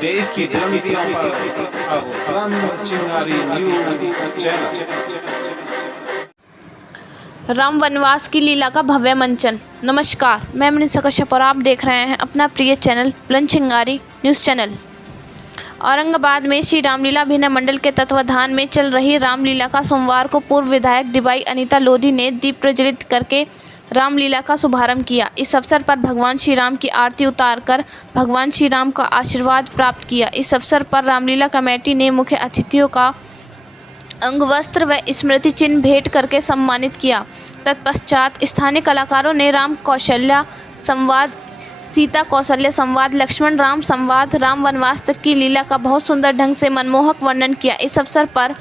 देश की बुलंदियों पर अब रंगचिंगारी न्यूज चैनल। राम वनवास की लीला का भव्य मंचन। नमस्कार, मैं मनीषा कश्यप और आप देख रहे हैं अपना प्रिय चैनल रंगचिंगारी न्यूज़ चैनल। औरंगाबाद में श्री रामलीला अभिनय मंडल के तत्वाधान में चल रही रामलीला का सोमवार को पूर्व विधायक डिबाई अनीता लोधी ने दीप प्रज्वलित करके रामलीला का शुभारंभ किया। इस अवसर पर भगवान श्री राम की आरती उतारकर भगवान श्री राम का आशीर्वाद प्राप्त किया। इस अवसर पर रामलीला कमेटी ने मुख्य अतिथियों का अंगवस्त्र व स्मृति चिन्ह भेंट करके सम्मानित किया। तत्पश्चात स्थानीय कलाकारों ने राम कौशल्या संवाद, सीता कौशल्य संवाद, लक्ष्मण राम संवाद, राम वनवास तक की लीला का बहुत सुंदर ढंग से मनमोहक वर्णन किया। इस अवसर पर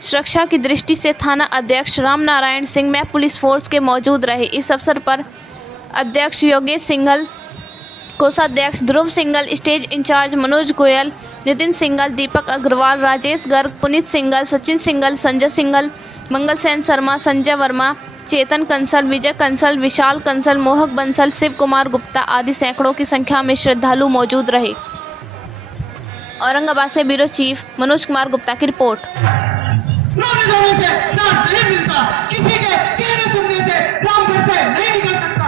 सुरक्षा की दृष्टि से थाना अध्यक्ष राम नारायण सिंह में पुलिस फोर्स के मौजूद रहे। इस अवसर पर अध्यक्ष योगेश सिंघल, कोषाध्यक्ष ध्रुव सिंघल, स्टेज इंचार्ज मनोज गोयल, नितिन सिंघल, दीपक अग्रवाल, राजेश गर्ग, पुनीत सिंघल, सचिन सिंघल, संजय सिंघल, मंगल सेन शर्मा, संजय वर्मा, चेतन कंसल, विजय कंसल, विशाल कंसल, मोहक बंसल, शिव कुमार गुप्ता आदि सैकड़ों की संख्या में श्रद्धालु मौजूद रहे। औरंगाबाद से ब्यूरो चीफ मनोज कुमार गुप्ता की रिपोर्ट। रोने से नाश नहीं मिलता, किसी के कहने सुनने से राम घर से नहीं निकल सकता।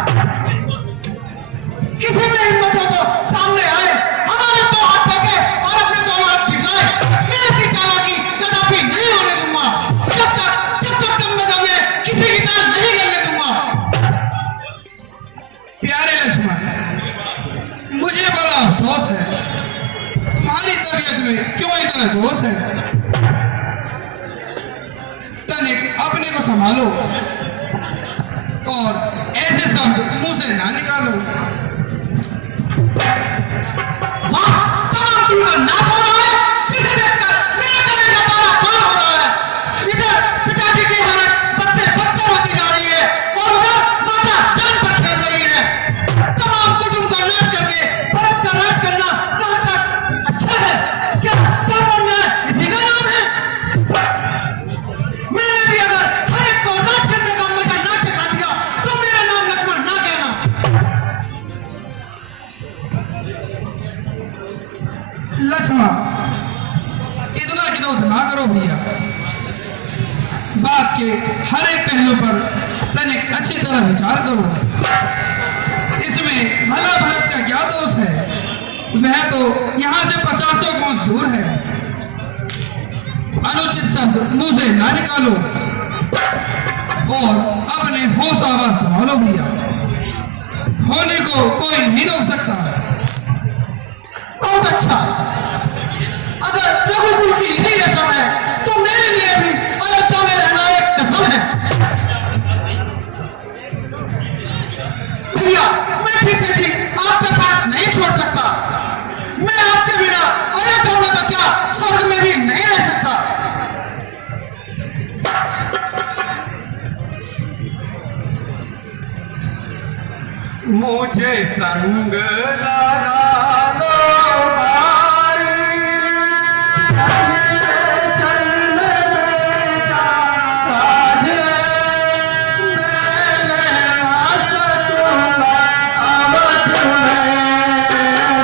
किसी में हिम्मत हो तो सामने आए, हमारे दो हाथ फेंके और अपने दोनों हाथ दिखाए। मैं ऐसी चालाकी कदापि नहीं होने दूंगा। जब तक दम में दम है, किसी की दाल नहीं गलने दूंगा। प्यारे लक्ष्मण, मुझे बड़ा अफसोस है, तुम्हारी तबीयत में क्यों इतना जोश है। तनिक अपने को संभालो और ऐसे शब्द मुंह से ना निकालो। वाह, तमाम दुनिया नाश हो रहा है, जिसे देखकर मेरा कलेजा पारा-पार हो रहा है। इधर पिताजी की हालत बद से बदतर होती जा रही है और उधर माता जान पर खेल रही है। तमाम कुटुंब का नाश करके भारत का राज करना कहाँ तक अच्छा है? क्या परम न्याय इसी का नाम है? मैंने भी अगर हर एक को नाच करने का मजा ना सिखा दिया तो मेरा नाम लक्ष्मण ना कहना। लक्ष्मण, इतना विरोध ना करो भैया। बात के हर एक पहलू पर तनिक अच्छी तरह विचार करो। इसमें भला भरत का क्या दोष है? वह तो यहाँ से 50 कोस दूर है। अनुचित शब्द मुंह से ना निकालो और अपने होश आवाज संभालो भैया। होने को कोई नहीं रोक सकता। बहुत अच्छा, अगर रघुकुल की यही रस्म है तो मेरे लिए भी अयोध्या में रहना एक कसम है। भैया, मैं ठीक आपका साथ नहीं छोड़ सकता। मैं आपके बिना अयोध्या में तो क्या स्वर्ग में भी नहीं रह सकता। मुझे संग लगा लो भाई, चलने में क्या काज है। मैं ना सकूंगा अब तुम्हें,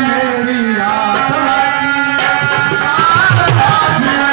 मेरी आत्मा की आवाज है।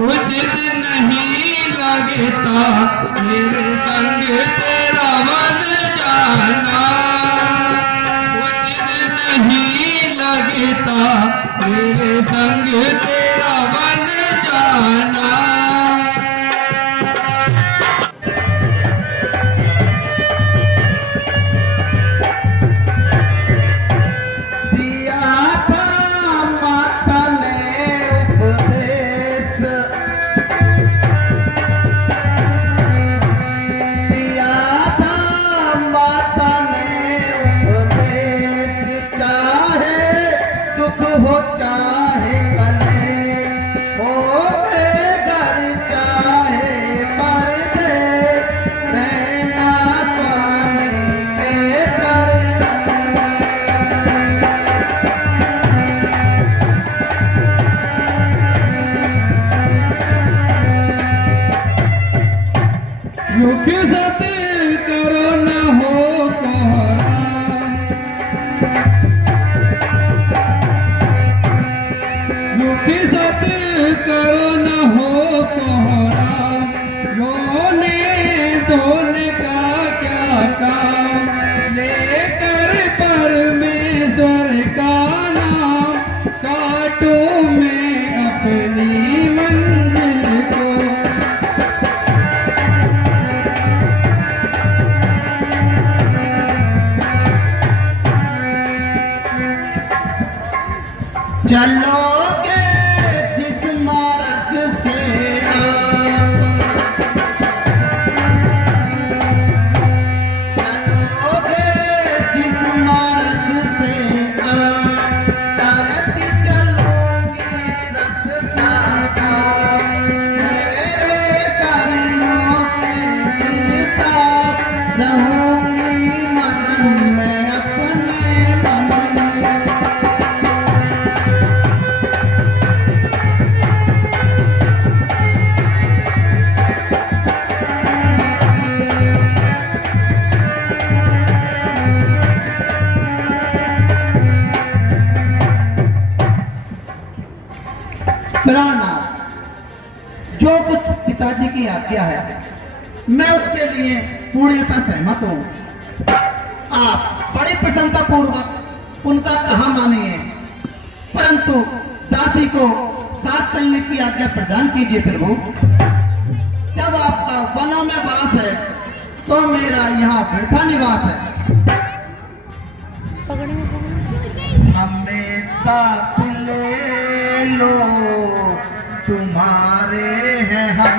उचित नहीं लगता मेरे संग तेरा बन जाना, उचित नहीं लगता मेरे संग तेरा बन जाना। हो चाहे कले हो बेघर चाहे पर्दे, रहना स्वामी के चरणन में। रुख सत करो न हो कोहरा, सत करो न हो कोहरा, रोने धोने का क्या काम, लेकर परमेश्वर का नाम काटो मैं अपनी मंजिल को। चलोगे जिस मार्ग से चलोगे जिस मार्ग से तरती चलूंगी रास्ता सा, मेरे कर्मों के मिलता रहूंगी मगन में अपने मन में। जो कुछ पिताजी की आज्ञा है मैं उसके लिए पूर्णतः सहमत हूँ। आप बड़ी प्रसन्नता पूर्वक उनका कहा मानिए, परंतु दासी को साथ चलने की आज्ञा प्रदान कीजिए प्रभु। जब आपका वनों में वास है तो मेरा यहाँ वृथा निवास है। हमें साथ ले लो तुम्हारे हैं हम,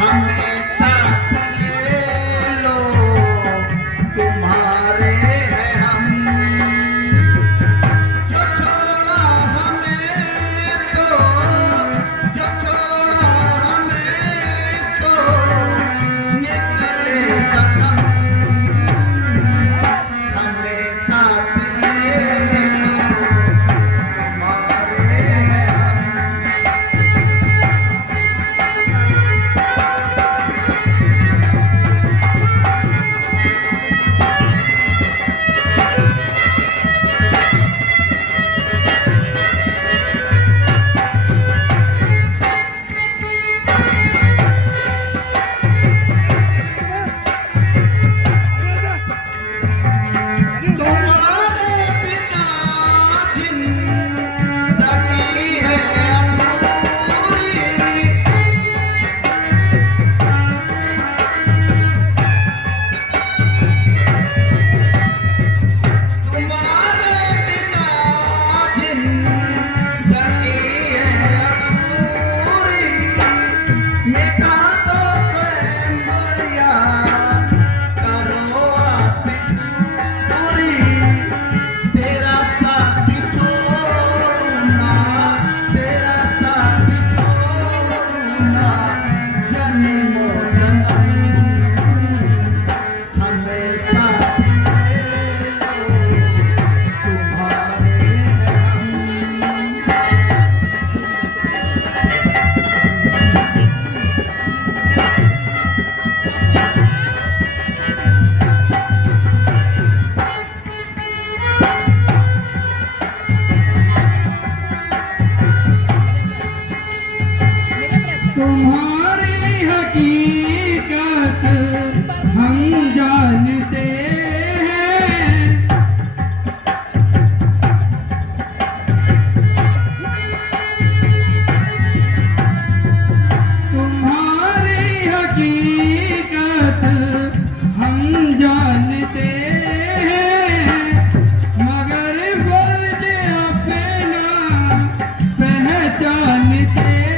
हमें साथ ले लो तुम्हारे हैं हम, जो छोड़ा हमें तो, जो छोड़ा हमें तो निकले कदम, हमें साथ तुम्हारी हकीकत हम जानते हैं। तुम्हारी हकीकत हम जानते हैं, मगर फर्ज अपना पहचानते हैं।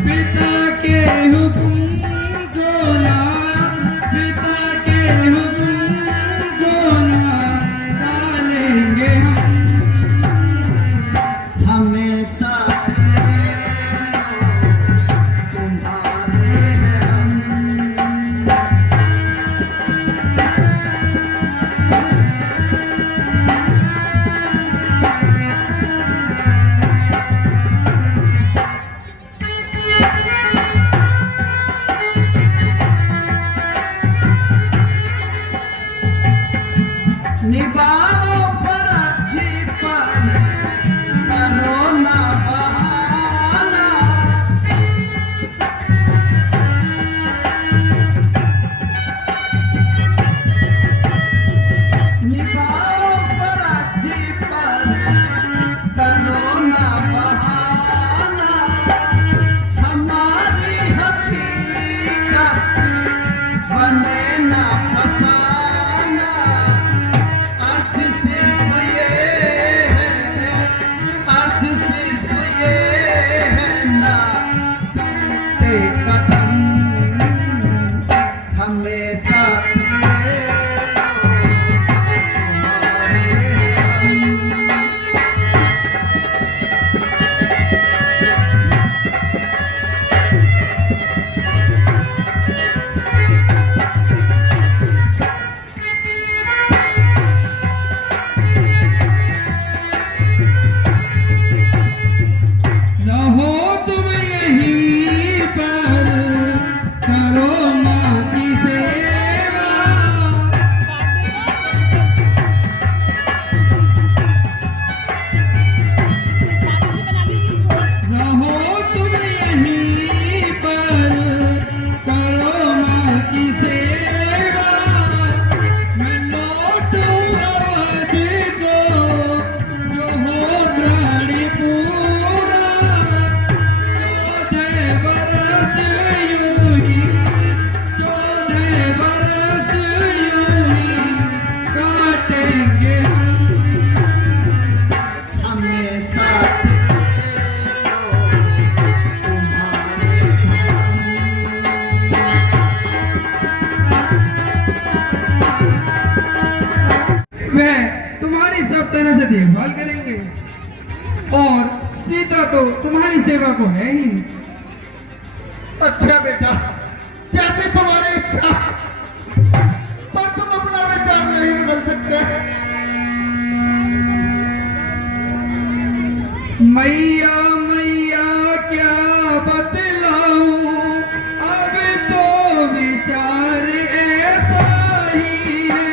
पिता के हुक्म को ना, पिता के हुक्म को ना डालेंगे हम, हमेशा तुम्हारे हैं हम। निभाओ फर्जी पर करो ना बहाना। निभाओ फर्जी पर करो ना बहाना। हमारी हकीकत बने ना फसाना। अर्थ सिर्फ ये है, अर्थ सिर्फ ये है ना टूटे कदम, हमेशा तुम्हारे हम। रहो तुम यहीं पर, करो माँ की सेवा। रहो तुम यहीं पर, करो माँ की सेवा। मैं लौटूं अवध को, जो हो प्राणीपुरा। 14 बरस यूं ही, 14 बरस यूं ही काटेंगे हम, हमेशा तुम्हारे हम। वह तुम्हारी सब तरह से देखभाल करेंगे और सीता तो तुम्हारी सेवा को है ही। अच्छा बेटा, जैसे तुम्हारी इच्छा, पर तुम अपना विचार नहीं बदल सकते। मैया मैया क्या बतलाऊं, अब तो विचार ऐसा ही है।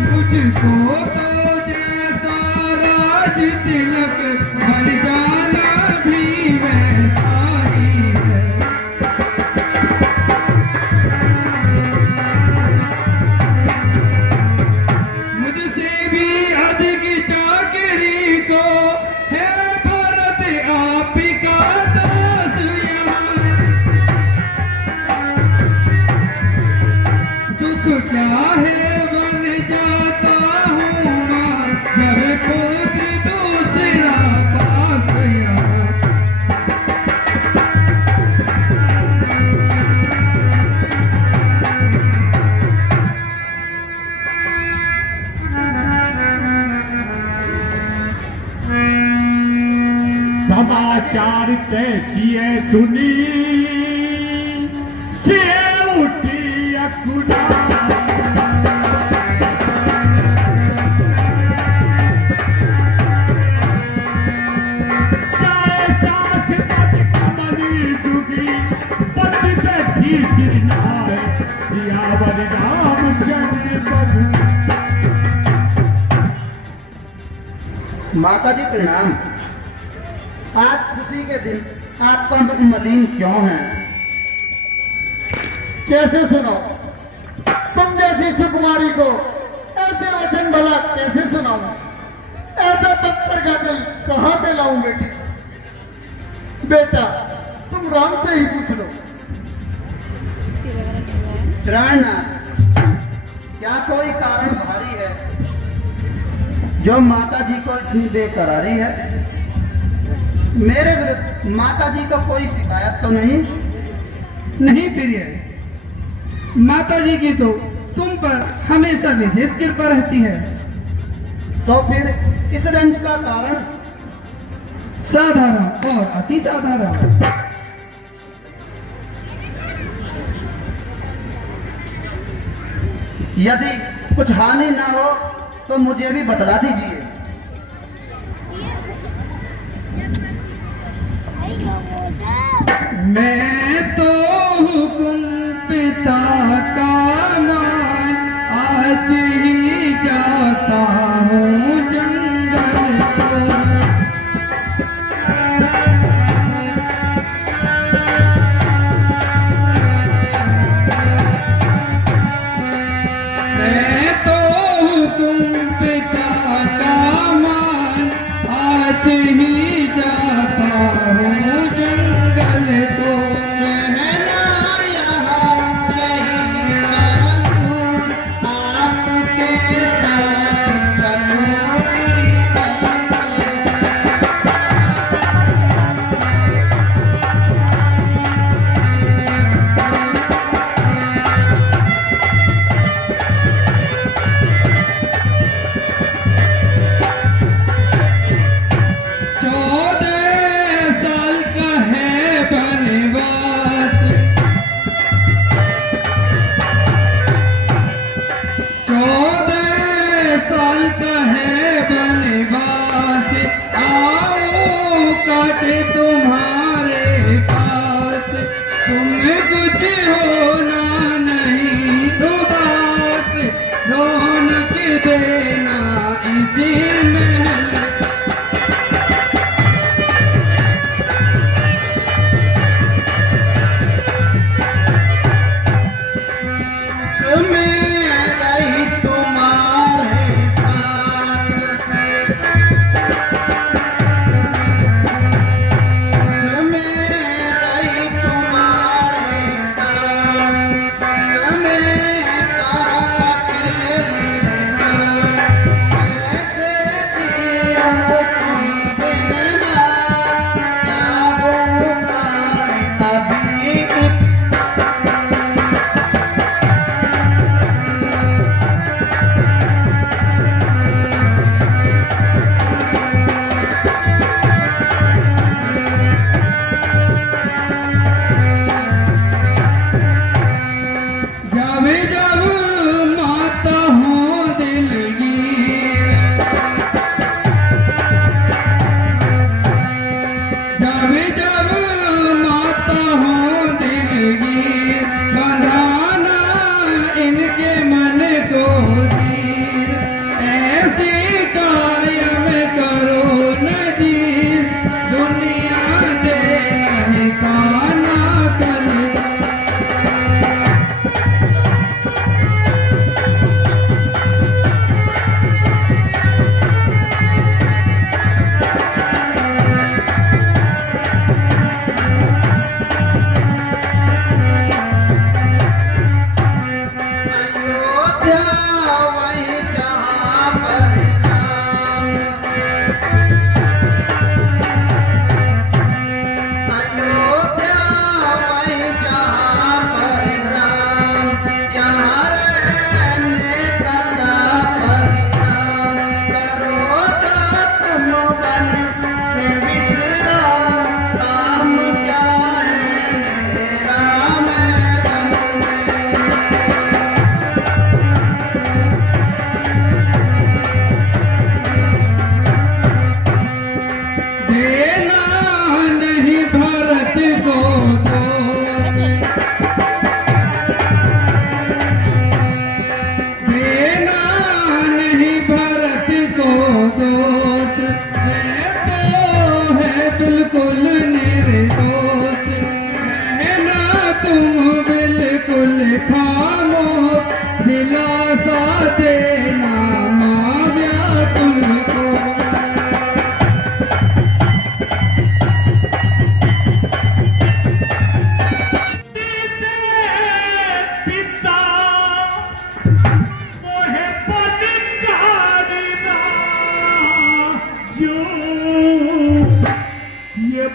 मुझको तो जैसा राज तिलक बढ़ जाना भी वैसा ही है। मुझसे भी अधिक चाकरी को है भरत आप का दास यहाँ। दुख क्या है बन जाता हूँ माँ, जब पुत्र दूसरा पास यहाँ। समाचार कैसी है सुनी, से उठी अकुला। चाहे सास पद कमली जुगी, पद बैठी सिरनाए, सियावर रामचंद्र प्रभु। माता जी प्रणाम। आज खुशी के दिन आप पंप मलिन क्यों हैं? कैसे सुनाओ? तुम जैसी सुकुमारी को ऐसे वचन भला कैसे सुनाऊं? ऐसा पत्थर का दिल कहां से लाऊं बेटी? बेटा तुम राम से ही पूछ लो। प्राणनाथ, क्या कोई कारण भारी है जो माता जी को इतनी बेकरारी है? मेरे विरुद्ध माता जी को कोई शिकायत तो नहीं? नहीं प्रिय, माता जी की तो तुम पर हमेशा विशेष कृपा रहती है। तो फिर इस रंज का कारण? साधारण और अति साधारण। यदि कुछ हानि ना हो तो मुझे भी बतला दीजिए। मैं तो हुकुम पिता का मान आज ही जाता हूँ जंगल को। मैं तो हुकुम पिता का मान आज ही जाता हूँ जंगल को।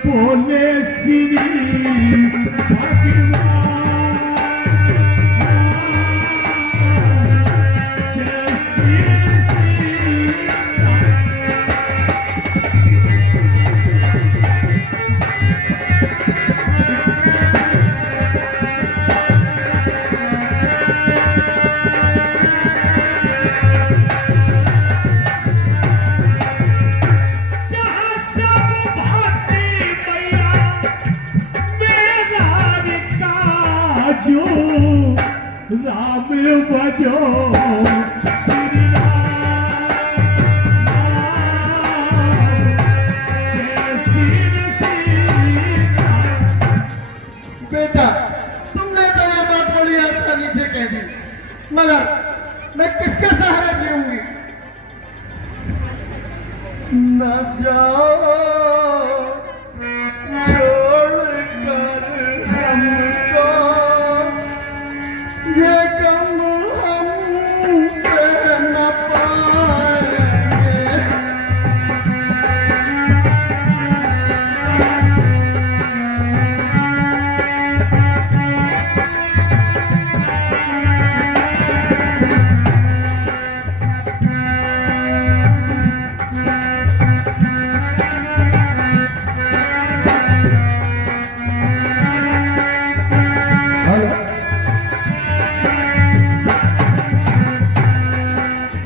बोले श्री भगवान जय श्री जहाँ सब भाती मैया मेरा काजू राम बजो श्री बेटा, तुमने तो ये बात बड़ी आसानी से कह दी, मगर मैं किसके सहारे जीऊंगी? न जाओ छोड़ कर हमको, ये गम हम सह न पाएंगे।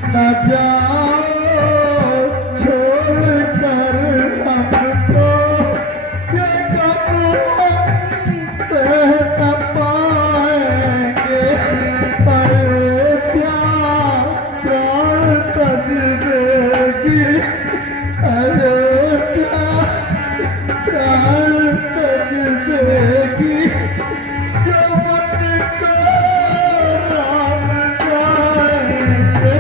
न जाओ छोड़ कर हमको, ये गम हम सह न पाएंगे। अयोध्या प्राण तज देगी, अयोध्या प्राण तज देगी, जो मन को राम जाएंगे।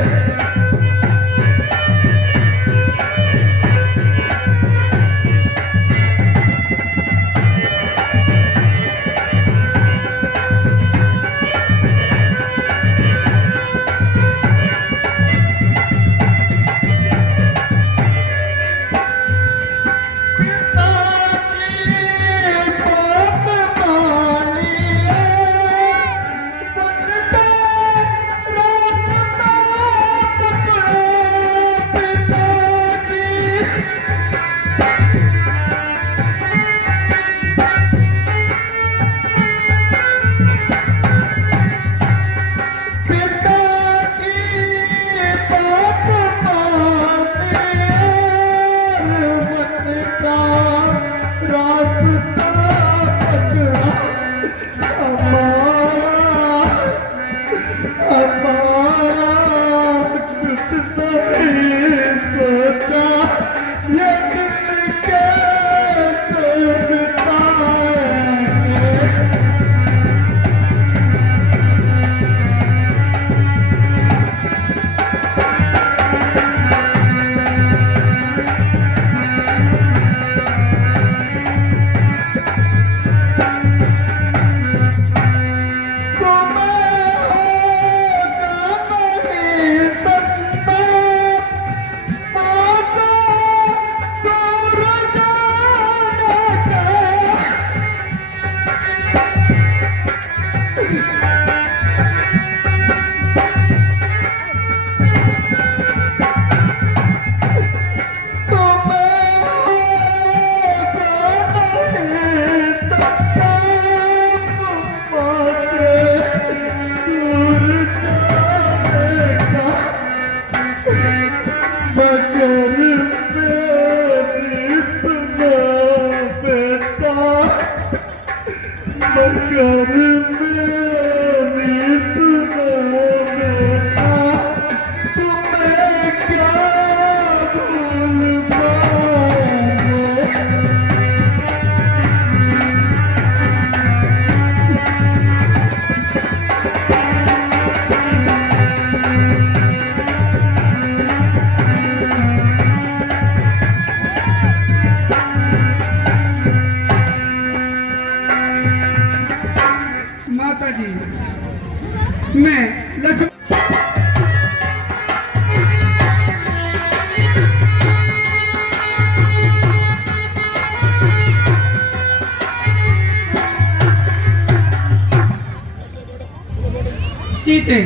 सीते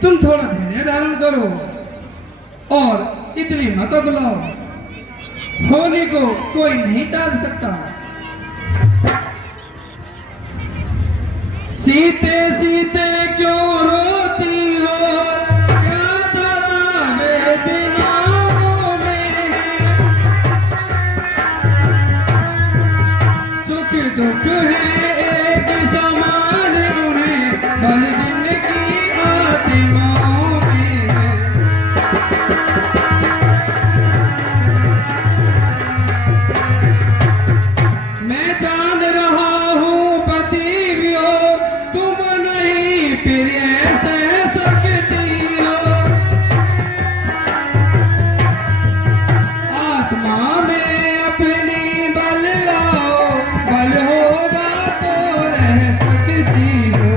तुम थोड़ा धैर्य धारण करो और इतनी मत बुलाओ, होली को कोई नहीं टाल सकता। सीते सीते क्यों रोती हो, क्या तरावे दिनों में, सुख दुख है एक समान उन्हें, बल जिनकी आत्माओं में है। मैं जान रहा हूँ पति भी हो, तुम नहीं फिर ऐसे सकती हो। आत्मा में अपनी बल लाओ, बल होगा तो रह सकती हो।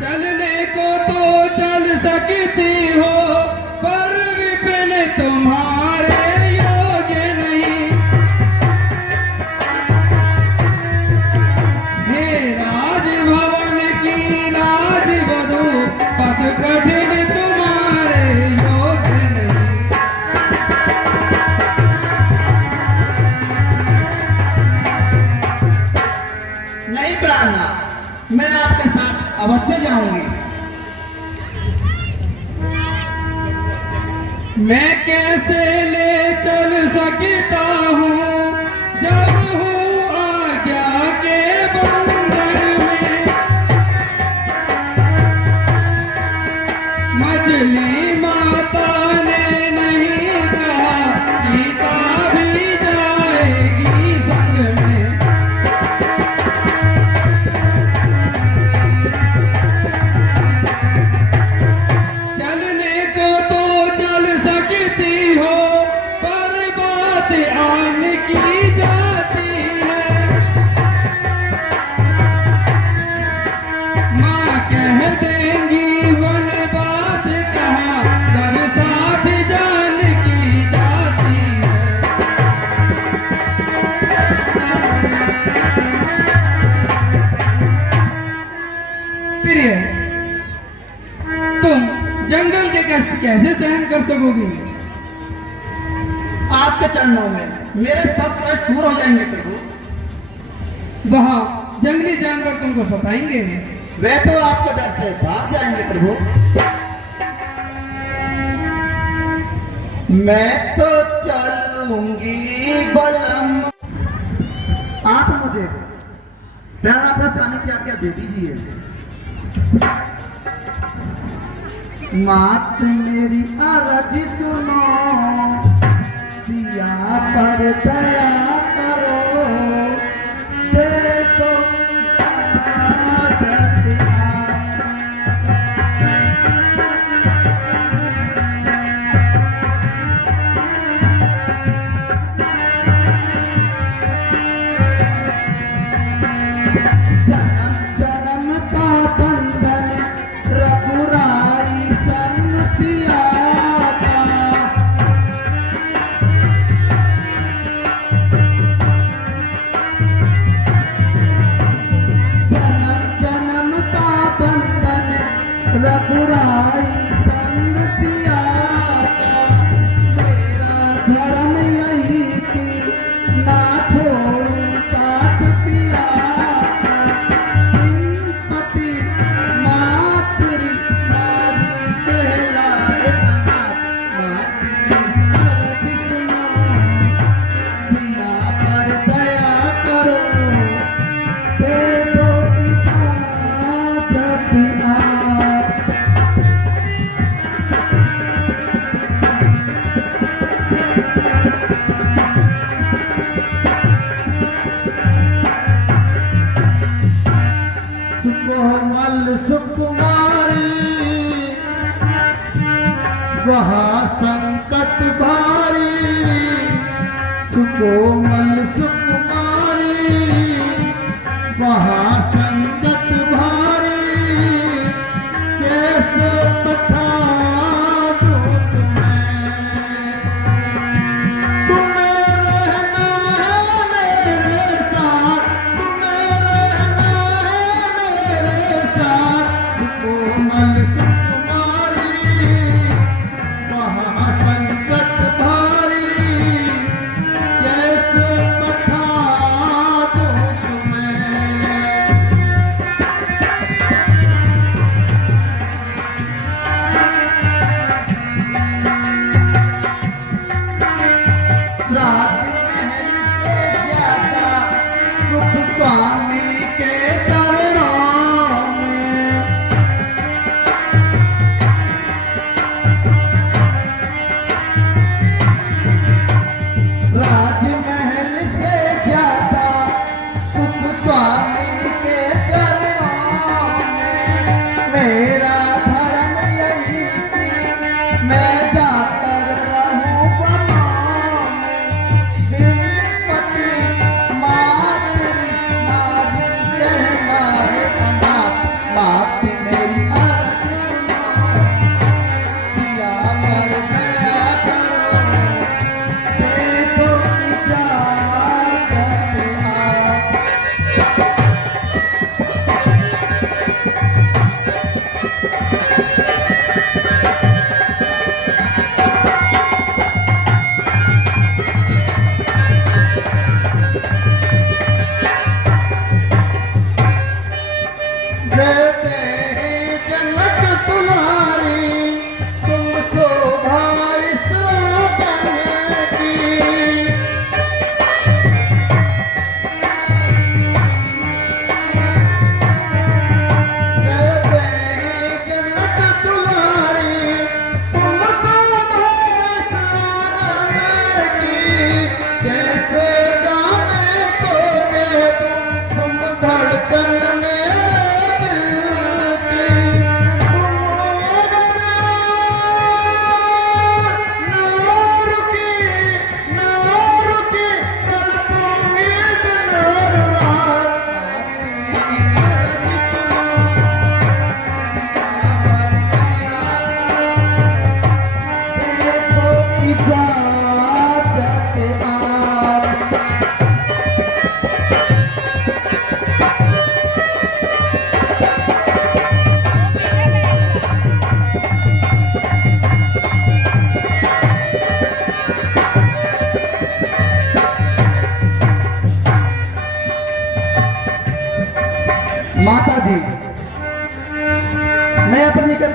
चलने को तो चल सकती हो, पर विपिन तुम्हारे योग्य नहीं। हे राजभवन की राजवधू, पथ कठिन तुम्हारे योग्य नहीं। नहीं प्राणनाथ, मैं आपके साथ अवश्य जाऊंगी। मैं कैसे ले चल सकता हूँ, जब हूँ आज्ञा के बंधन में। मछली माता ने नहीं कहा, सीता भी जाएगी संग में। चलने को तो चल सकती हो, पर बात आन की जाती है। माँ कह देंगी वनवास कहाँ, जब साथ जान की जाती है। प्रिय, तुम जंगल के कष्ट कैसे सहन कर सकोगी? आपके चरणों में मेरे सब कष्ट दूर हो जाएंगे प्रभु। वहाँ जंगली जानवर तुमको सताएंगे। वे तो आपके डर से भाग जाएंगे प्रभु। मैं तो चलूंगी बलम। आप मुझे प्यारा पर जाने की आज्ञा दे दीजिए। मात मेरी अरज सुनो, सिया पर दया करो, देखो जन्म जन्म का बंधन रघुराई संग सिया का। जन्म जन्म का बंधन रघुराई संग सिया का। मेरा धर्म यही थी, ना छोड़ूं साथ पिया का। बिन पति मातृ नारी कहलाए अनाथ। मात मेरी अरज सुनो, सिया पर दया करो, दे दो इजाजत आप। सुकोमल सुकुमारी, वहाँ संकट भारी। सुकोमल सुकुमारी, वहाँ संकट भारी। कैसे बता दूं तुम्हें, तुम्हें रहना है मेरे साथ।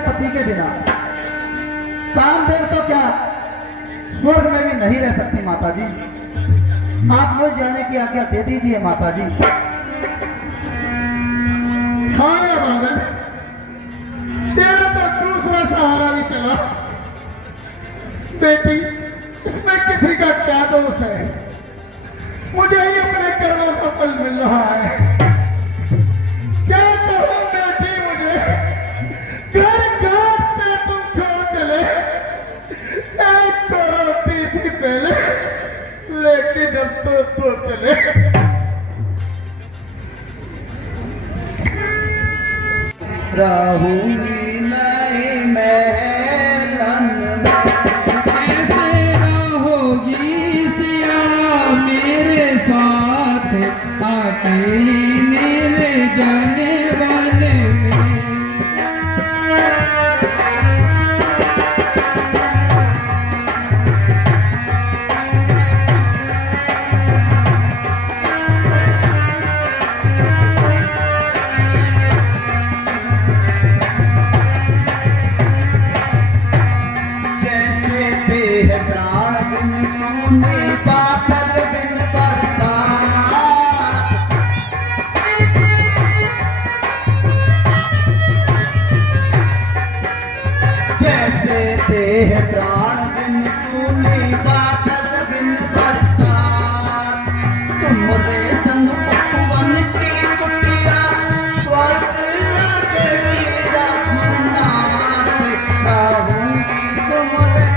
पति के बिना कामदेव तो क्या स्वर्ग में भी नहीं रह सकती माता जी। आप मुझे जाने की आज्ञा दे दीजिए माता जी। हाँ या बाबन, तेरा तो दूसरा सहारा भी चला। बेटी, इसमें किसी का क्या दोष है? मुझे ही अपने कर्मों का फल मिल रहा है। क्या कहूं बेटी, मुझे घर घर से तुम छोड़ चले। एक तो रोती थी पहले, लेकिन अब तो चले। रहूंगी नहीं महलन कैसे रहोगी सिया मेरे साथ अकेली निर्जने वन में। जैसे देह प्राण बिन सूने बादल बिन बरसात। जैसे देह प्राण बिन सूने बादल बिन बरसात। तुमरे संग उपवन की कुटिया स्वर्ग लगेगी रघुनाथ। रहूंगी तुमरे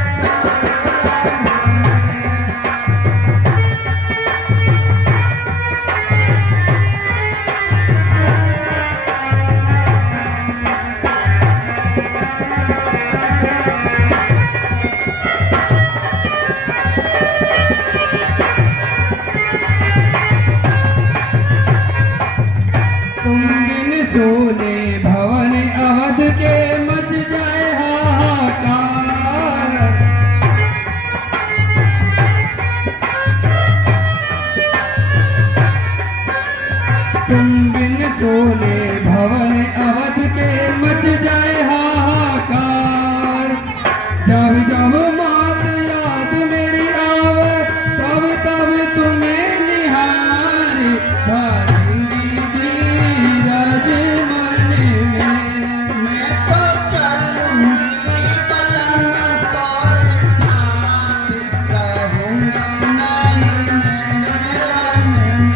तुम बिन सोने भवन अवध के मच जाए हाहाकार। तुम बिन सोने भवन अवध के मच जाए हाहाकार। जब जब मात याद मेरी आवे तब तब तुम्हें निहारे भरेंगी धीरज मन में। मैं तो चलूंगी पलंग तोरे साथ। रहूंगी नहीं महलन में।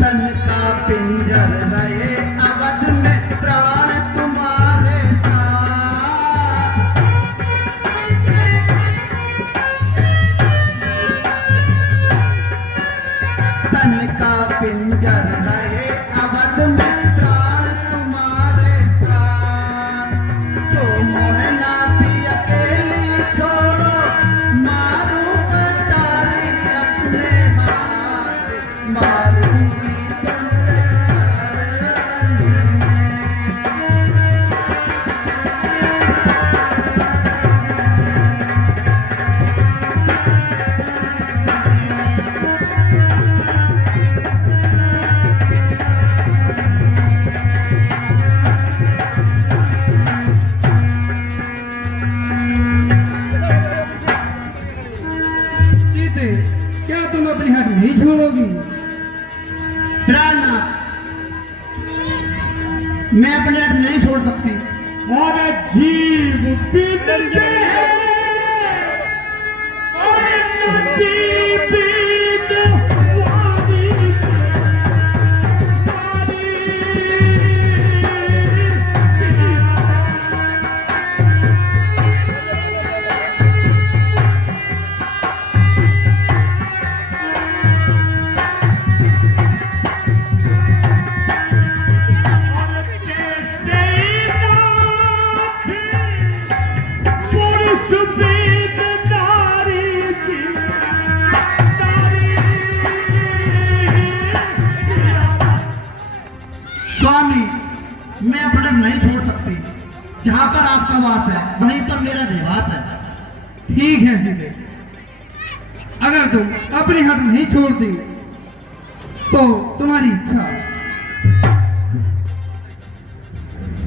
तन का पिंजर रहे अवध में प्राण तुम्हारे साथ। तन का पिंजर रहे अवध में प्राण तुम्हारे साथ। जो मोहना थी अकेली छोड़ो मारू कटारी अपने हाथ। मारूंगी तुमरे चरण में। सीते, क्या तुम अपनी हट नहीं छोड़ोगी? प्राणनाथ, मैं अपने हट नहीं छोड़ सकती। और जीव पीते हैं और नदी बीच वादी से वादी पुरुष स्वामी, मैं व्रत नहीं छोड़ सकती। जहाँ पर आपका वास है वहीं पर मेरा निवास है। ठीक है सीते, अगर तुम अपनी हट नहीं छोड़ती तो तुम्हारी इच्छा।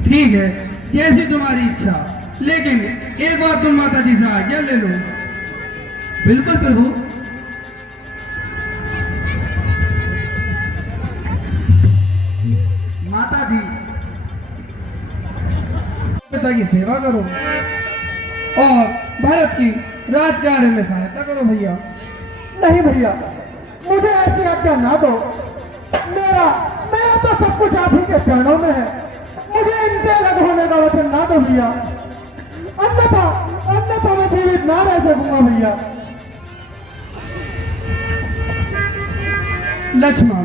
ठीक है, जैसी तुम्हारी इच्छा, लेकिन एक बार तुम माता जी से आज्ञा ले लो। बिल्कुल प्रभु। माता जी, पिता की सेवा करो और भारत की राजकार्य में सहायता करो भैया। नहीं भैया, मुझे ऐसी आज्ञा ना दो। मेरा मेरा तो सब कुछ आप ही के चरणों में है। मुझे इनसे अलग होने का वचन ना दो भैया, अन्यथा अन्यथा मैं जीवित ना रह सकूंगा भैया। लक्ष्मण,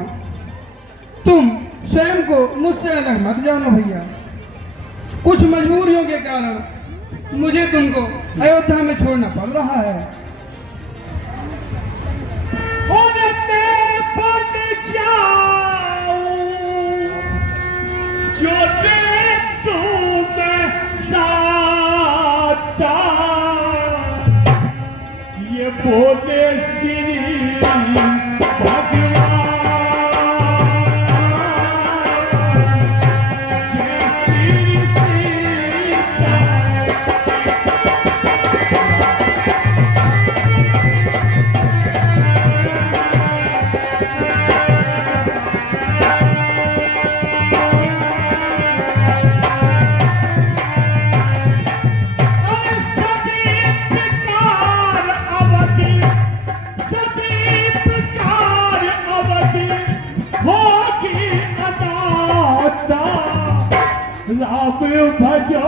तुम स्वयं को मुझसे अलग मत जानो भैया। कुछ मजबूरियों के कारण मुझे तुमको अयोध्या में छोड़ना पड़ रहा है। जो देखूं मैं साता, ये बोले श्री भगवान। जय श्री सीता। राम भजो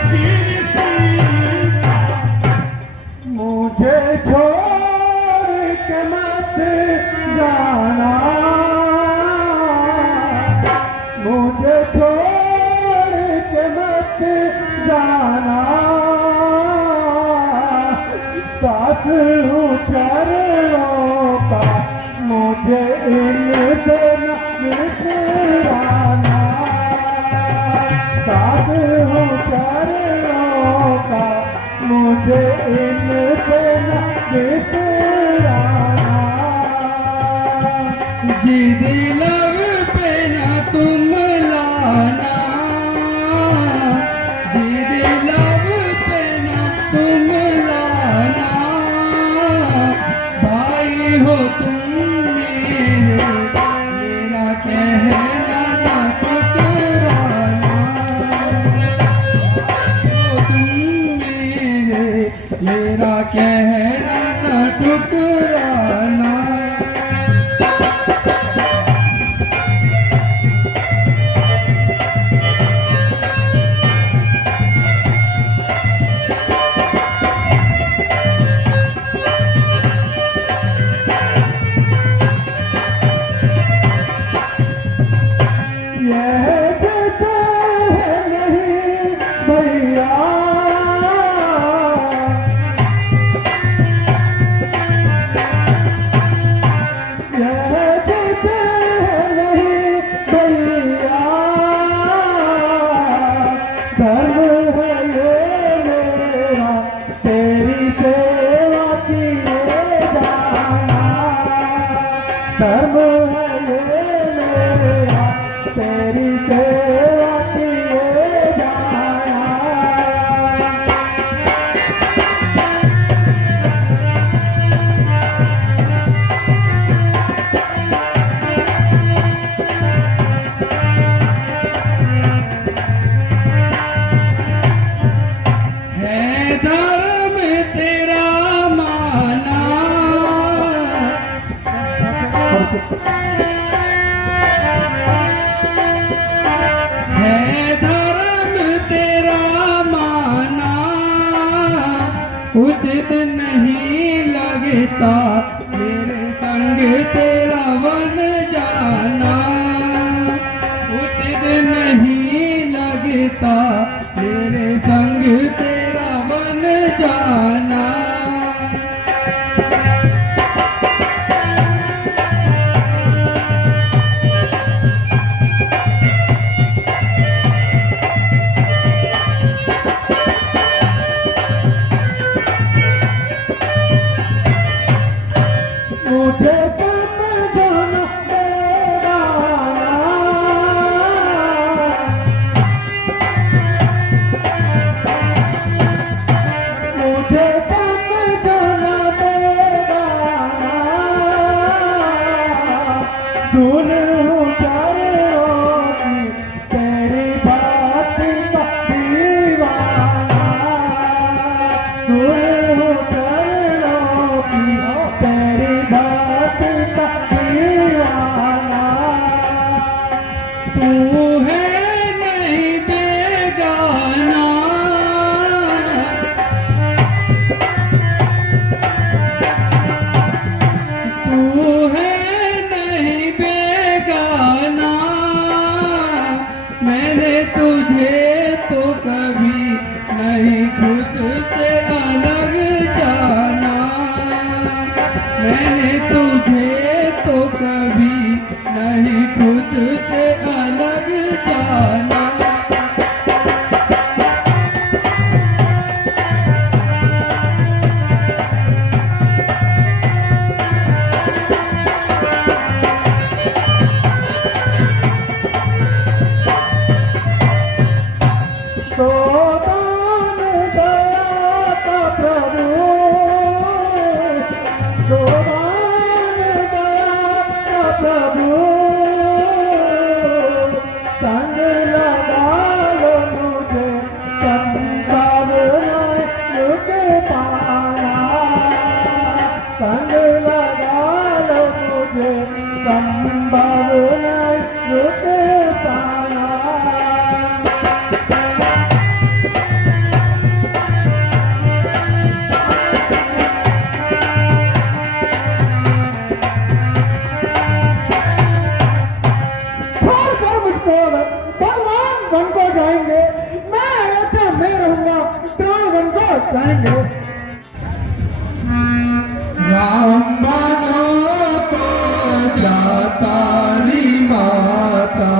श्री सीता। मुझे छोड़ के मत जाना, मुझे छोड़ के मत जाना। दास हूँ चरणों का, मुझे इनसे न बिसराना। दास हूँ चरणों का, मुझे इनसे न बिसराना। जिद लब पे न तुम लाना, जिद लब पे न तुम लाना। भाई हो तुम मेरे, मेरा कहना न ठुकराना। हो तुम मेरे, मेरा कहना न ठुकराना। यह जिद है नहीं भैया, यह जिद है नहीं भैया। धर्म है ये मेरा, तेरी सेवा किए जाना। धर्म है ये मेरा, तेरी सेवा किए जाना। है धर्म तेरा माना, है धर्म तेरा माना। उचित नहीं लगता मेरे संग तेरा वन जाना। उचित नहीं लगता मेरे संग तेरा वन जाना। दूर हूँ चारों की तेरी बात का दीवाना, दूर हूँ चारों की तेरी बात का दीवाना। तू है नहीं बेगाना, तू है नहीं बेगाना, मैंने तुझे तो कभी नहीं खुद से अलग जाना, मैंने तुझे तो कभी नहीं खुद से अलग जाना। तो दान दया का प्रभु, तो दान दया का प्रभु, संग लगा लो मुझे संभावनाएं रुके पाना, संग लगा लो मुझे संभावनाएं रुके पाना। छोड़कर मुझको भगवान वन को जाएंगे, मैं अयोध्या में रहूंगा, प्राण वन को जाएंगे। राम मानो तो जाता री माता,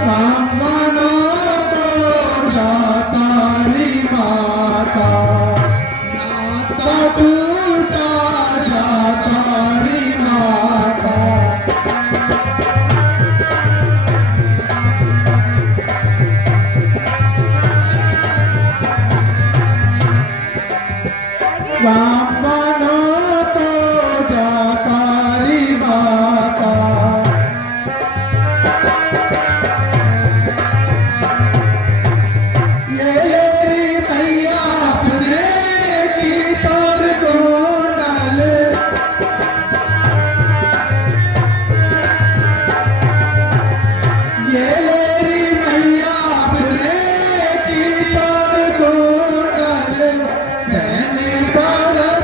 राम मानो तो जाता री माता, नाता टूटा जाता री माता। राम मानो तो जाता री माता, ये लेरी मैया अपने की तार को डाले, ये लेरी मैया अपने की तार को डाले, मैंने भारत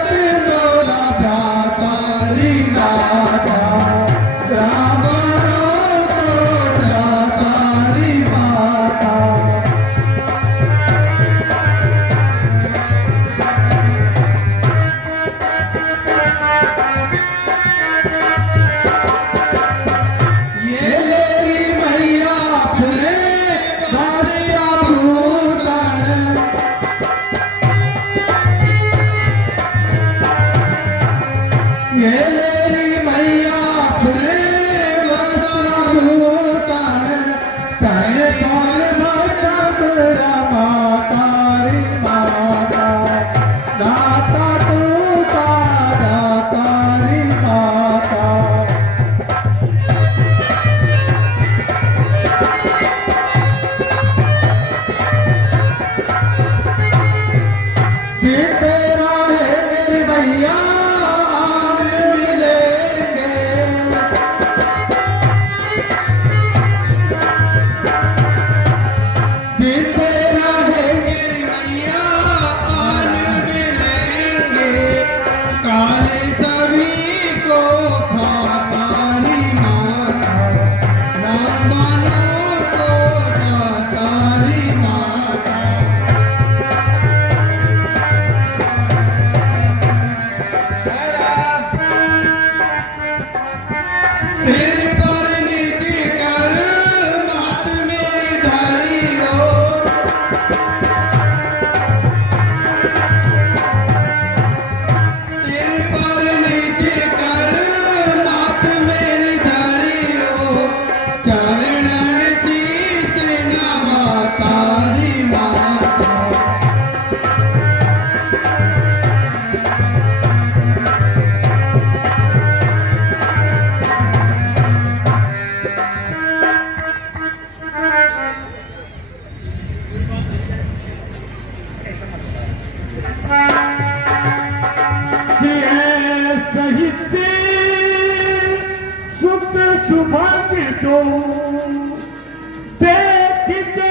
देखते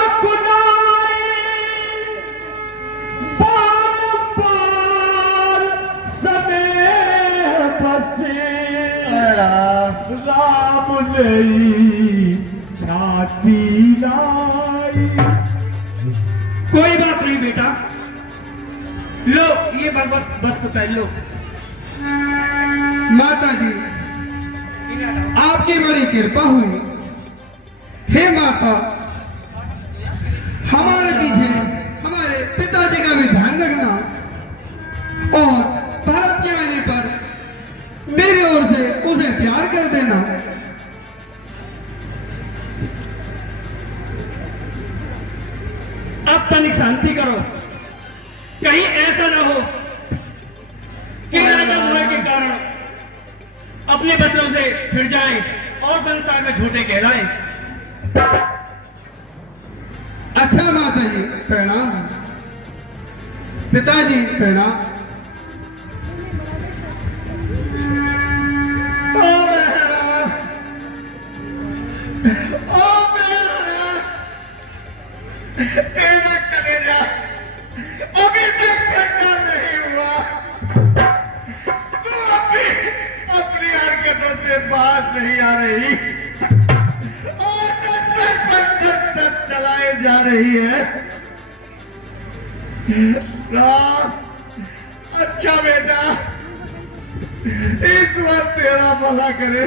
अपनाई बार समय बसे राम नहीं छाती लाई। कोई बात नहीं बेटा, लो ये बस वस्त्र पहन लो। माता जी आपकी बड़ी कृपा हुई। हे माता, हमारे पीछे हमारे पिताजी का भी ध्यान रखना और भारत के आने पर मेरी ओर से उसे प्यार कर देना। अब तनिक शांति करो, कहीं ऐसा ना हो कि राजा भोज के कारण अपने बच्चों से फिर जाएं और संसार में झूठे कहलाएं। अच्छा माता जी प्रणाम, पिताजी प्रणाम। अभी तक ठंडा नहीं हुआ, तू अपनी हरकतों से बात नहीं आ रही और तक चलाई जा रही है। राम, अच्छा बेटा, इस बार तेरा भला करे।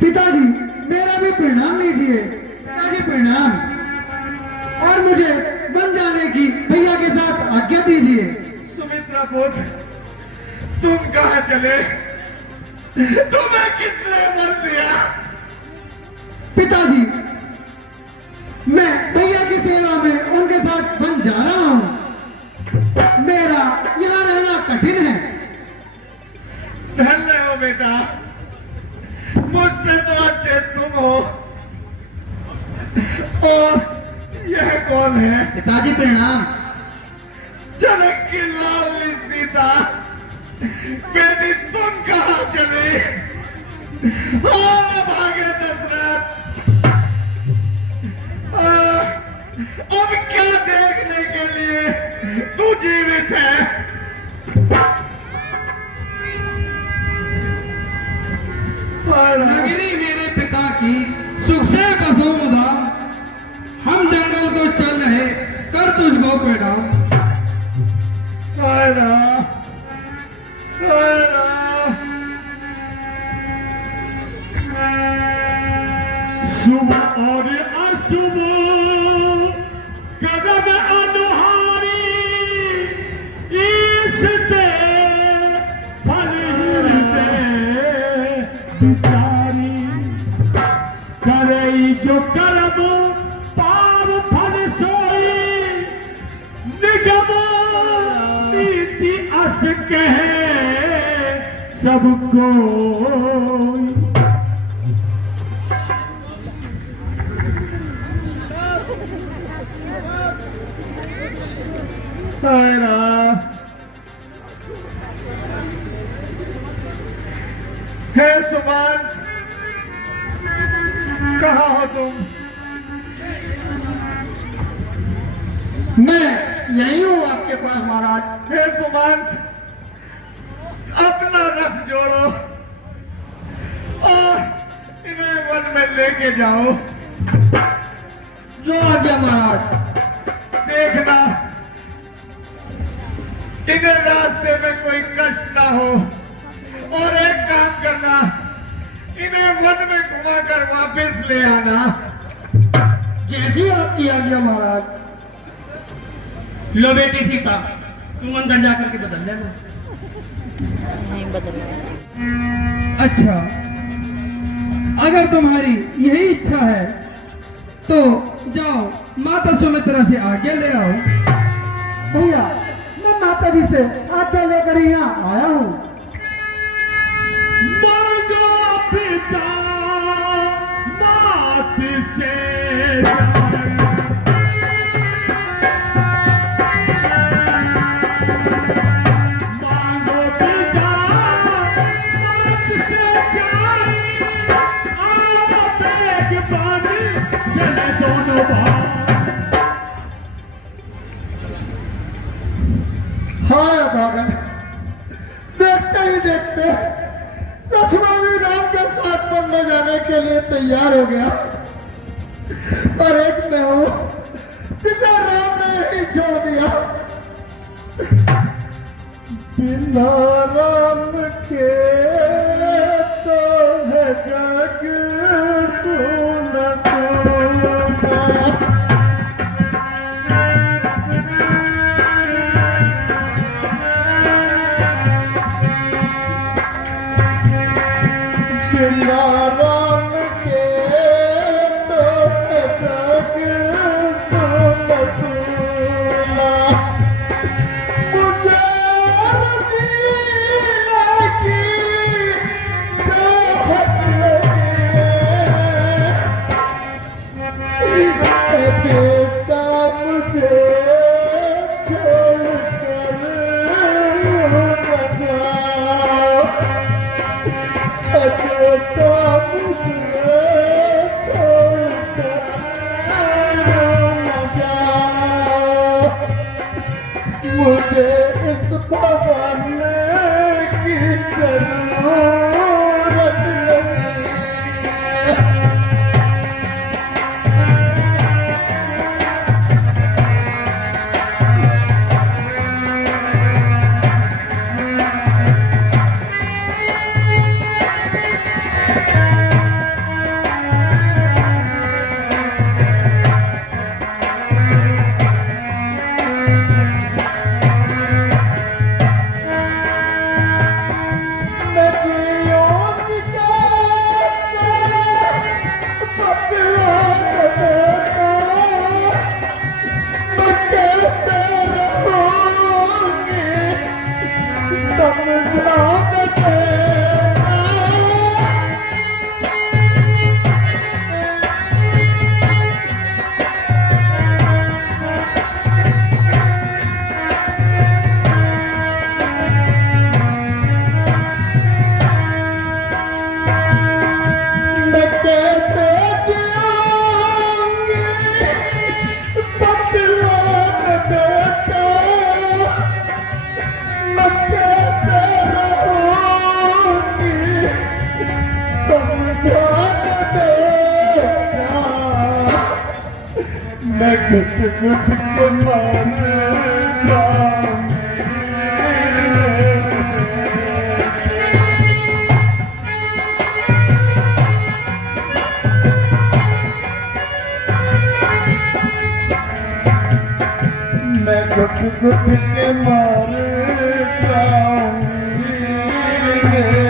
पिताजी मेरा भी प्रणाम लीजिए। पिताजी प्रणाम, और मुझे बन जाने की भैया के साथ आज्ञा दीजिए। सुमित्रा पुत्र, तुम कहाँ चले? तुम्हें किसने मर दिया? पिताजी मैं भैया की सेवा में उनके साथ बन जा रहा हूँ। मेरा यहाँ रहना कठिन है। धन्य हो बेटा, मुझसे तो अच्छे तुम हो। और यह कौन है? पिताजी प्रणाम। जनक की लाडली सीता, बेटी तुम कहाँ चले? भागे दशरथ, अब क्या देखने के लिए तू जीवित है? नगरी मेरे पिता की सुख से बसो मुदाम, हम जंगल को चल रहे कर तुझको प्रणाम। शुभ और अशुभ कदम अनुहारी, इससे फल हृदय विचारी। करे जो कर्म पाप फल सोई, निगम नीति अस कहे सबको। हे सुमान, कहाँ हो तुम? मैं यही हूँ आपके पास महाराज। हे सुमान, अपना रथ जोड़ो और इन्हें वन में लेके जाओ। जो आज्ञा महाराज। देखना इन्हें रास्ते में कोई कष्ट ना हो, और एक काम करना, इन्हें वन में घुमाकर वापस ले आना। जैसी आपकी आज्ञा महाराज। लो बेटी सीता, तुम अंदर जाकर के बदल लेना। अच्छा, अगर तुम्हारी यही इच्छा है तो जाओ माता सुमित्रा से आज्ञा ले आओ। भैया मैं माता जी से आज्ञा लेकर यहाँ आया हूँ। मांगो पिता मात से मांगो पिता प्यार हो गया और एक मैं हूं जिसे राम ने ही छोड़ दिया। बिना राम के तो है जग सुना सुना। बिना राम के तो है जग सुना सुना। मुझे जीने की चाहत नहीं है। बेटा मुझे छोड़ कर न जाओ। बेटा मुझे छोड़ कर न जाओ। मुझे इस भवन की जरूरत नहीं। मैं घुट घुट के मर जाऊंगी। मैं घुट घुट के मर जाऊंगी। मेरे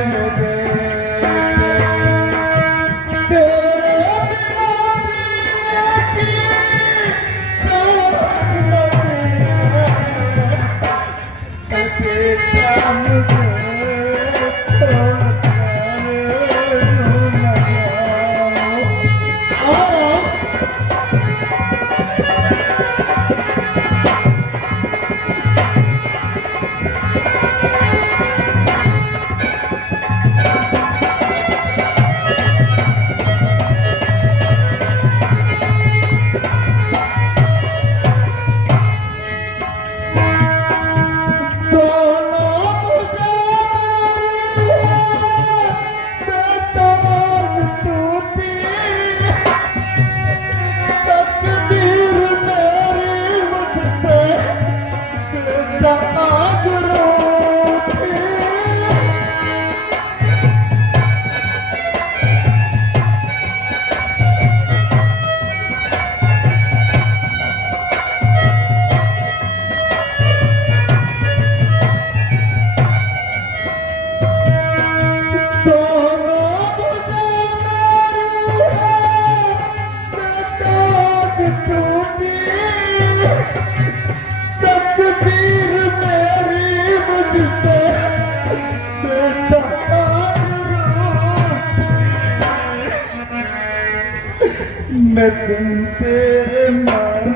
मैं बिन तेरे मर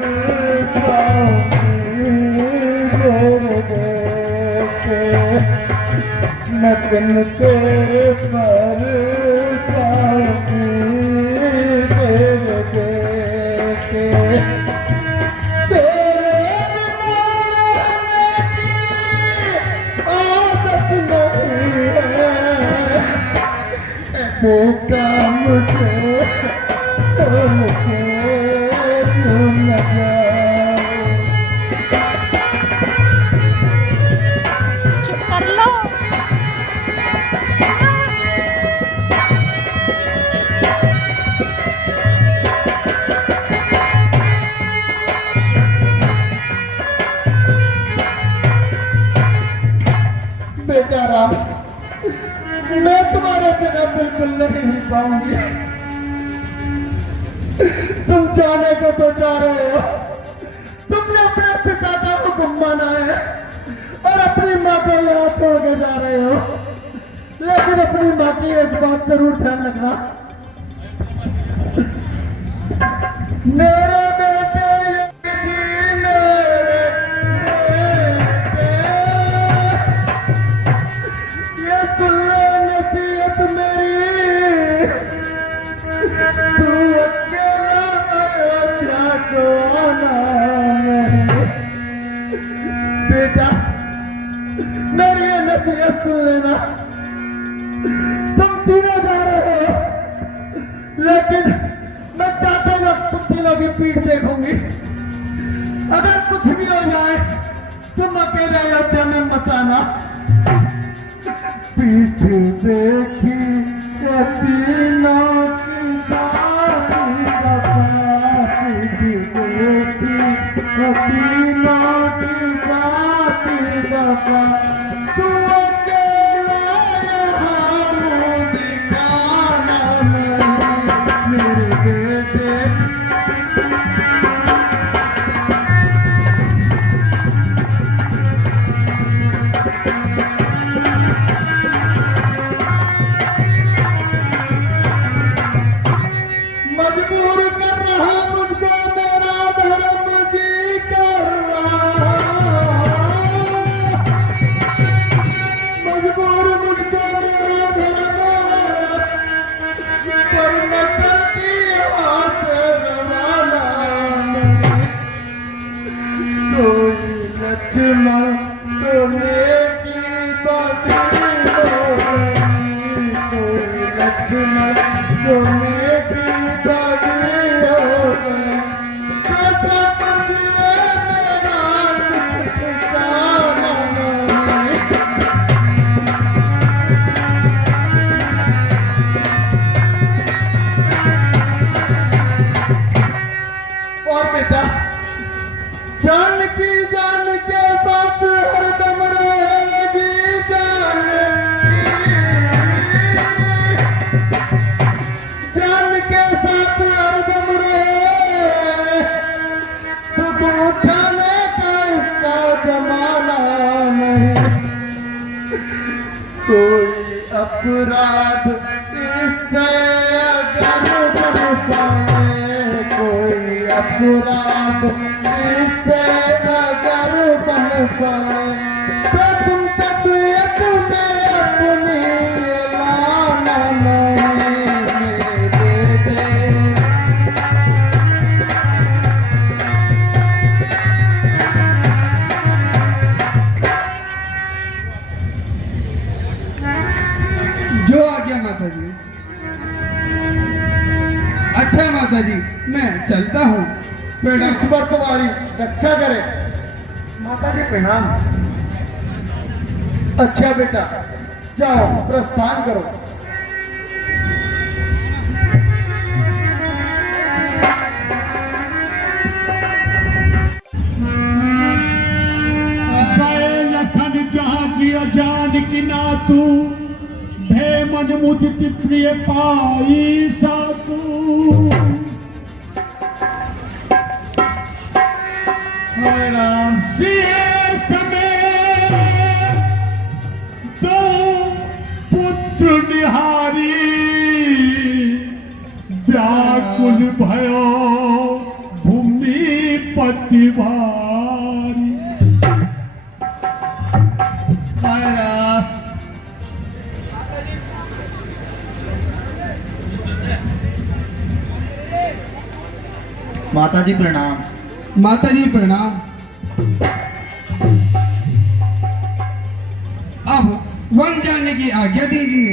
जाऊंगी मेरे बेटे। मैं बिन तेरे मर जाऊंगी मेरे बेटे। तेरे बिना रहने की आदत नहीं है बेटा मुझे। के तुम न जाओ। चुप कर लो। बेटा राम, मैं तुम्हारा बिना बिल्कुल नहीं ही पाऊंगी। तुम जाने को तो जा रहे हो, तुमने अपने पिता का हुक्म माना है और अपनी माँ को यहाँ छोड़ के जा रहे हो, लेकिन अपनी माँ की एक बात जरूर ध्यान रखना, मेरे बेटे बेटा, मेरी ये नसीहत सुन लेना। तुम तीनों जा रहे हो, लेकिन मैं जाते वक्त तुम तीनों की पीठ देखूंगी। अगर कुछ भी हो जाए तुम अकेले अयोध्या में मत आना। पीठ देखी ये तीनों की सारी दफा, पीठ देखी ये तीनों की सारी दफा, तू अकेला यहाँ मुँह दिखाना नहीं मेरे बेटे। मजबूर कर रहा मुझको मेरा धर्म जी कर रहा, मजबूर मुझको मेरा धर्म पर न करती हाथ रवाना नहीं। कोई लक्ष्मण तुम्हें की बातें हो गई, कोई लक्ष्मण तुम्हें की बातें हो गई, कैसा कुछ मेरा कुछ ठिकाना नहीं। और बेटा, जान की जान के साथ हरदम रहेगी जान के साथ हरदम रहे, खुद उठाने का इसका जमाना नहीं। कोई अपराध इससे अगर बन पाए, कोई अपराध इससे अगर बन पाए, तो तुम तबीयत में अपनी लाना नहीं मेरे बेटे। जो आज्ञा माता जी। अच्छा माता जी, मैं चलता हूँ। ईश्वर तुम्हारी रक्षा करे। माता जी प्रणाम। अच्छा बेटा, जाओ प्रस्थान करो। लखन जहाँ जिया जान की ना तू, भे मन मुदित प्रिय पाई सातू। हाय राम सिंह समय दो पुत्र निहारी, व्याकुल भयो भूमि पति भारी। हाय राम माता जी प्रणाम। माता जी प्रणाम। अब वन जाने की आज्ञा दीजिए।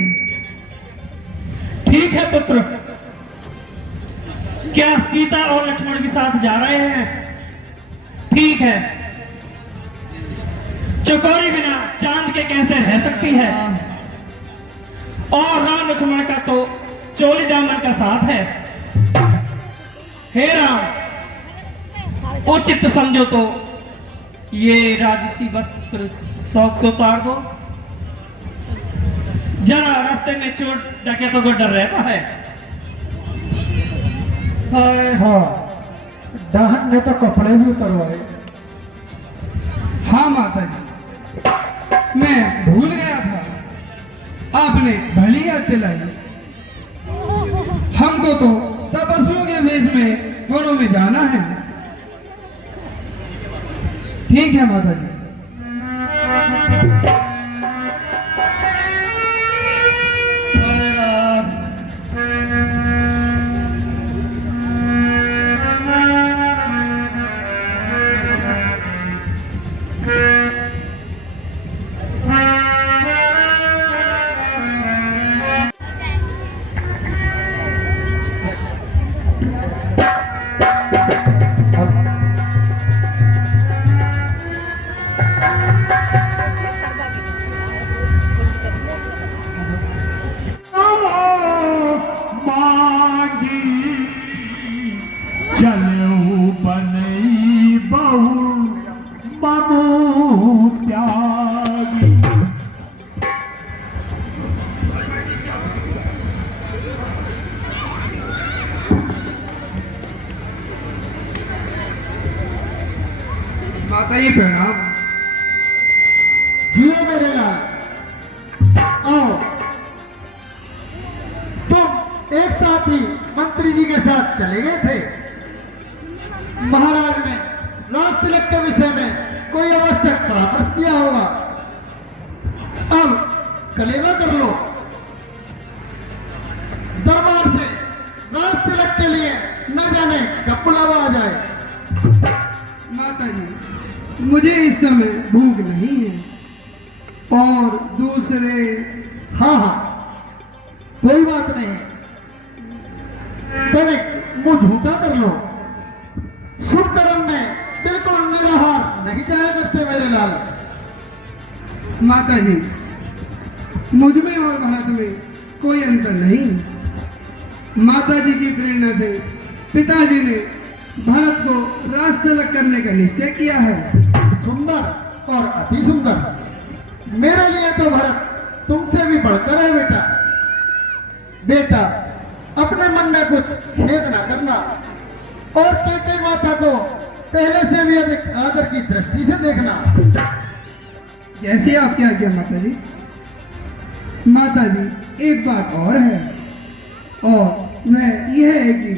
ठीक है पुत्र, क्या सीता और लक्ष्मण भी साथ जा रहे हैं? ठीक है, चकोरी बिना चांद के कैसे रह सकती है? और राम लक्ष्मण का तो चोली दामन का साथ है। हे राम, उचित समझो तो ये राजसी वस्त्र शौक से उतार दो। जरा रास्ते में चोर डकैतों को डर रहता है। हाँ, डहन ने तो कपड़े भी उतरवाए। हाँ माता जी, मैं भूल गया था, आपने भली याद दिलाई। हमको तो तपस्वियों के वेश में वनों में जाना है। ठीक है माता जी। चलो बनई बहु ममो त्यागी। माता जी प्रणाम। जियो मेरे लाल, आओ। तुम एक साथ ही मंत्री जी के साथ चले गए थे। महाराज ने राज तिलक के विषय में कोई आवश्यक परामर्श दिया होगा। अब कलेवा कर लो। दरबार से राज तिलक के लिए न जाने कब बुलावा आ जाए। माता जी, मुझे इस समय भूख नहीं है, और दूसरे हाँ हाँ, कोई बात नहीं। तनिक मुंह झूठा कर लो। शुभ कर्म में बिल्कुल निराहार नहीं जाया करते मेरे लाल। माता जी, मुझ में और भरत में कोई अंतर नहीं। माता जी की प्रेरणा से पिताजी ने भरत को राज तिलक करने का निश्चय किया है। सुंदर और अति सुंदर। मेरे लिए तो भरत तुमसे भी बढ़कर है बेटा। बेटा, अपने मन में कुछ खेद ना करना, और केकई माता को पहले से भी अधिक आदर की दृष्टि से देखना। जैसे आपकी आज्ञा माता जी। माता जी, एक बात और है, और वह यह है कि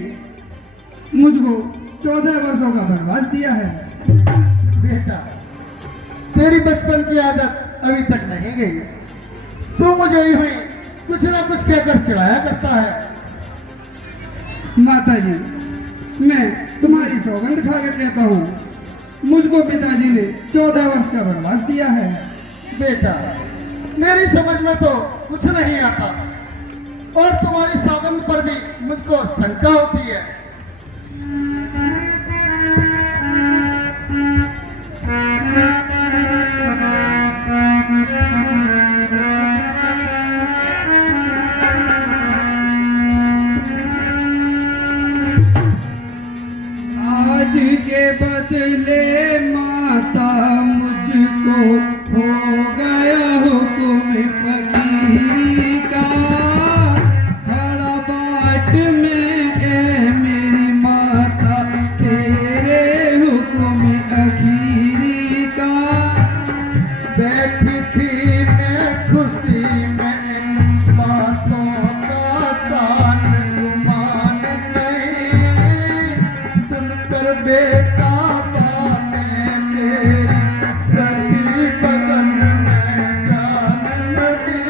मुझको 14 वर्षों का वनवास दिया है। बेटा, तेरी बचपन की आदत अभी तक नहीं गई। तू मुझे ही हुई कुछ ना कुछ कहकर चिढ़ाया करता है। माता जी, मैं तुम्हारी सौगंध खाकर कहता हूँ, मुझको पिताजी ने 14 वर्ष का वनवास दिया है। बेटा, मेरी समझ में तो कुछ नहीं आता, और तुम्हारी सौगंध पर भी मुझको शंका होती है। आज के बदले माता मुझको हो गया हुक्म फकीरी का। खड़ा बाट में ए मेरी माता, तेरे हुक्म अखीरी का। बैठी थी मैं खुशी में, बातों का सान गुमान नहीं। सुनकर बेटा बातें तेरी, रही बदन में जान लगी।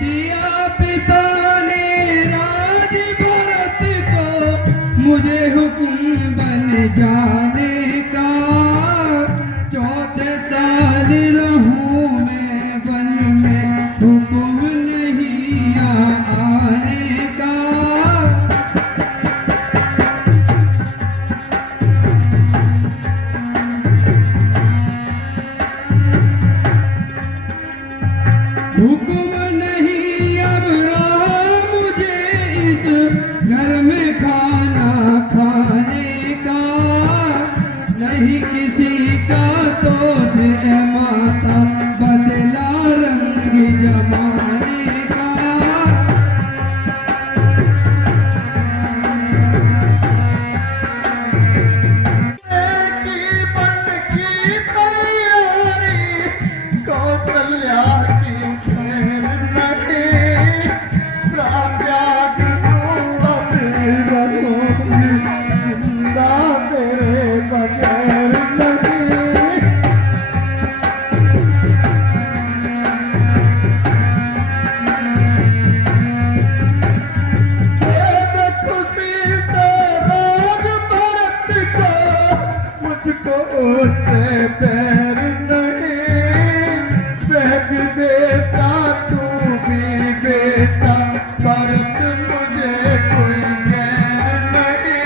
दिया पिता ने राज भरत को, मुझे हुक्म बन जाने नहीं किसी का दोष है माता, बदला रंग जमाने का। की बन की तैयारी कौशल्या की खैर नहीं, प्राग्याग तू अभी रहोगी, जिंदा तेरे बगैर नहीं। खुशी से राज भरत का मुझको उससे पैर नहीं, वह भी बेटा तू भी बेटा, भरत मुझे कोई गैर नहीं।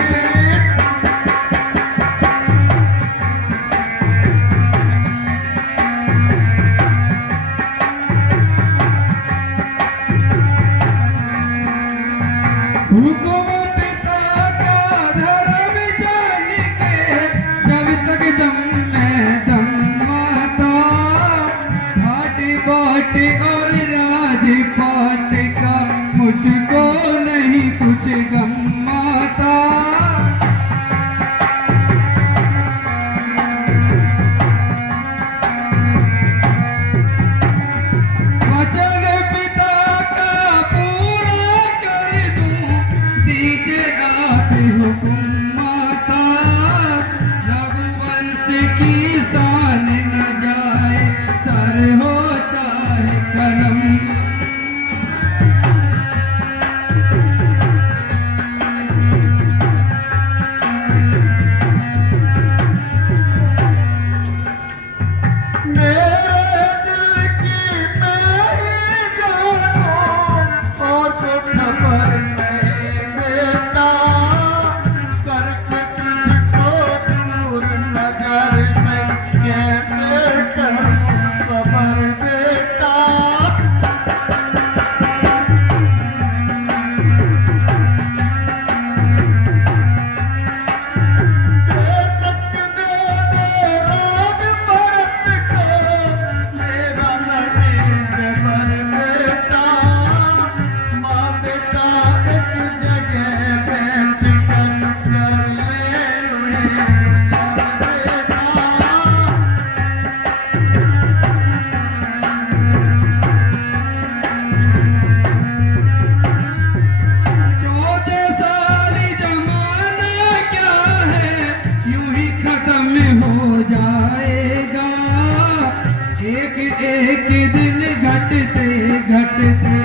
हुकुम पिता का धर्म जान के, जब तक दम में दम माता, भाट बाट और राज पाट का मुझको नहीं कुछ गम माता। वचन पिता का पूरा कर दूं, दीजिए आप हुकुम माता, रघुवंश की शान न जाए, सर हो चाहे कलम। मेरे दिल की मैं ही जानूं, और को खबर नहीं बेटा, करके तुझको दूर नजर से कैसे करूं सबर बेटा। हो जाएगा, एक एक दिन घटते घटते